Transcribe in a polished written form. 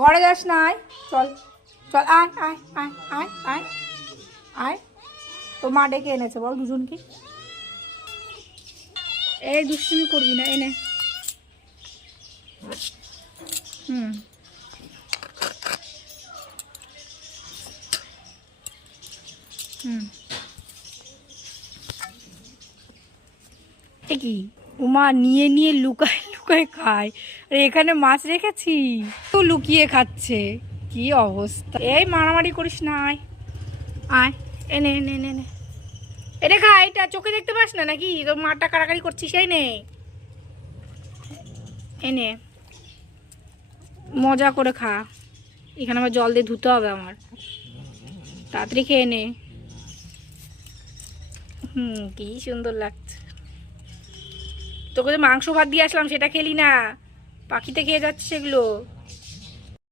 ঘরে যাস না, আয় চল চল, আয় আয় আয় আয় আয় আয়। তো মা ডেকে এনেছে, বল দুজনকে। এই দুষ্টুমি করবি না, এনে। হুম হুম। এ কি উমা নিয়ে নিয়ে লুকায় লুকায় খায়। আর এখানে মাছ রেখেছি, তো লুকিয়ে খাচ্ছে। কি অবস্থা! এই মারামারি করিস না, আয় আয়, এনে এনে এনে এনে। এটা খা, এটা চোখে দেখতে পাস না নাকি? তো মারটা কাড়াকাড়ি করছিস, এই নে এনে, মজা করে খা। এখানে আবার জল দিয়ে ধুতে হবে আমার, তাড়াতাড়ি খেয়ে নে। কি সুন্দর লাগছে। তোকে যে মাংস ভাত দিয়ে আসলাম সেটা খেলি না, পাখিতে খেয়ে যাচ্ছে সেগুলো।